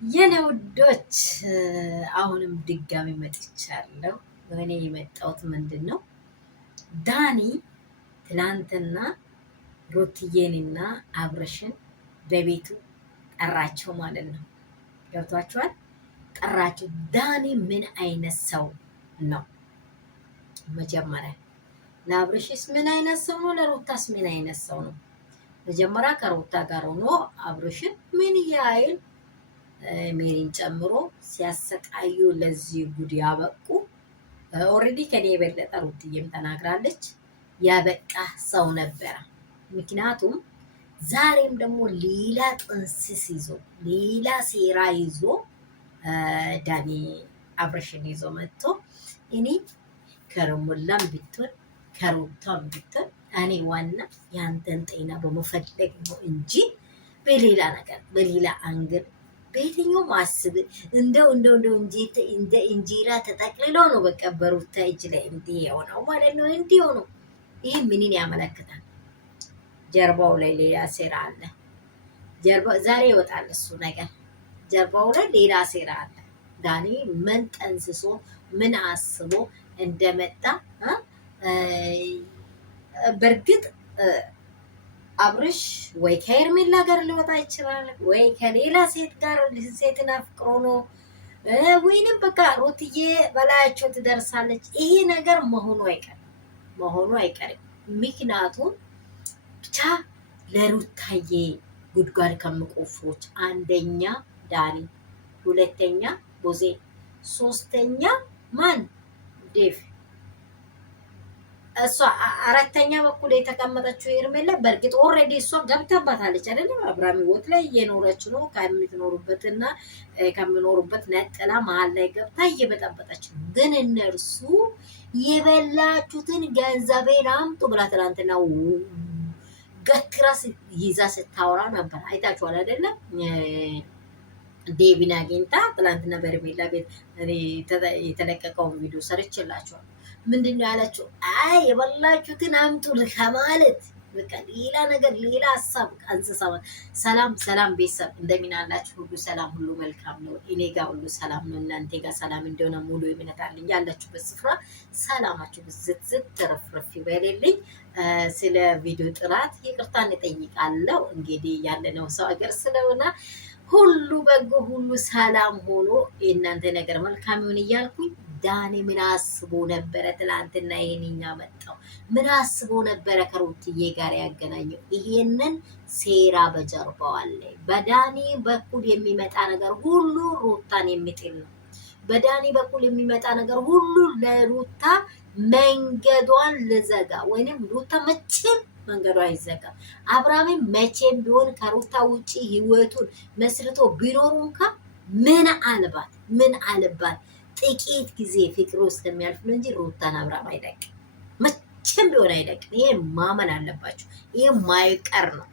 የኔ ውዶች አሁንም ድጋሚ መጥቻለሁ። እኔ የመጣሁት ምንድን ነው ዳኒ ትላንትና ሩትዬንና አብረሽን በቤቱ ጠራቸው ማለት ነው። ገብቷችኋል? ጠራቸው። ዳኒ ምን አይነት ሰው ነው? መጀመሪያ ለአብረሽስ ምን አይነት ሰው ነው? ለሩታስ ምን አይነት ሰው ነው? መጀመሪያ ከሩታ ጋር ሆኖ አብረሽን ምን ያህል ሜሪን ጨምሮ ሲያሰቃዩ ለዚህ ጉድ ያበቁ ኦልሬዲ ከኔ የበለጠ ሩትዬም ተናግራለች። ያበቃ ሰው ነበረ። ምክንያቱም ዛሬም ደግሞ ሌላ ጥንስስ ይዞ ሌላ ሴራ ይዞ ዳኒ አብረሽን ይዞ መጥቶ እኔ ከረሙላም ብትሆን ከሩታም ብትሆን እኔ ዋና ያንተን ጤና በመፈለግ ነው እንጂ በሌላ ነገር በሌላ አንግል በየትኛው ማስብ እንደው እንደ እንጀራ ተጠቅልሎ ነው በቃ በሩታ እጅ ላይ እንዲህ የሆነው ማለት ነው። እንዲህ ሆኖ ይህ ምንን ያመለክታል? ጀርባው ላይ ሌላ ሴራ አለ። ዛሬ ይወጣል እሱ ነገር። ጀርባው ላይ ሌላ ሴራ አለ። ዳኒ ምን ጠንስሶ ምን አስቦ እንደመጣ በእርግጥ አብርሽ ወይ ከኤርሜላ ጋር ሊወጣ ይችላል፣ ወይ ከሌላ ሴት ጋር ሴትን አፍቅሮ ነው፣ ወይንም በቃ ሩትዬ በላያቸው ትደርሳለች። ይሄ ነገር መሆኑ አይቀርም። ምክንያቱም ብቻ ለሩታዬ ጉድጓድ ከሚቆፍሩት አንደኛ ዳኒ፣ ሁለተኛ ቦዜ፣ ሶስተኛ ማን ዴቭ፣ እሷ አራተኛ በኩል የተቀመጠችው ኤርሜላ በእርግጥ ኦልሬዲ እሷ ገብታባታለች አይደለም። አብራሚ ወት ላይ እየኖረች ነው። ከምትኖሩበትና ከሚኖሩበት ነጥላ መሀል ላይ ገብታ እየበጠበጠች ነው። ግን እነርሱ የበላችሁትን ገንዘቤን አምጡ ብላ ትናንትና ገትራ ይዛ ስታወራ ነበር። አይታችኋል አይደለም? ዴቪን አግኝታ ትናንትና በኤርሜላ ቤት የተለቀቀውን ቪዲዮ ሰርችላችኋል። ምንድነው ያለችው? አይ የበላችሁትን አምጡ ከማለት በቃ ሌላ ነገር ሌላ ሀሳብ አንስሳው። ሰላም ቤተሰብ እንደምን አላችሁ? ሁሉ ሰላም፣ ሁሉ መልካም ነው። እኔ ጋር ሁሉ ሰላም ነው። እናንተ ጋር ሰላም እንደሆነ ሙሉ እምነት አለኝ። ያላችሁበት ስፍራ ሰላማችሁ ብዝት ትረፍረፍ ይበልልኝ። ስለ ቪዲዮ ጥራት ይቅርታን እጠይቃለሁ። እንግዲህ ያለነው ሰው ሀገር ስለሆነ ሁሉ በጎ ሁሉ ሰላም ሆኖ የእናንተ ነገር መልካም ይሁን እያልኩኝ ዳኒ ምን አስቦ ነበረ ትላንትና ይሄንኛ መጣው? ምን አስቦ ነበረ ከሩትዬ ጋር ያገናኘው? ይሄንን ሴራ በጀርባው አለ። በዳኒ በኩል የሚመጣ ነገር ሁሉ ሩታን የሚጥል ነው። በዳኒ በኩል የሚመጣ ነገር ሁሉ ለሩታ መንገዷን ልዘጋ ወይንም ሩታ መቼም መንገዷ አይዘጋ። አብርሃም መቼም ቢሆን ከሩታ ውጪ ህይወቱን መስርቶ ቢኖሩ እንኳን ምን አለባት ጥቂት ጊዜ ፍቅሩ እስከሚያልፍ ነው እንጂ ሩታን አብርሃም አይለቅም። መቼም ቢሆን አይለቅም። ይሄ ማመን አለባችሁ። ይሄ ማይቀር ነው።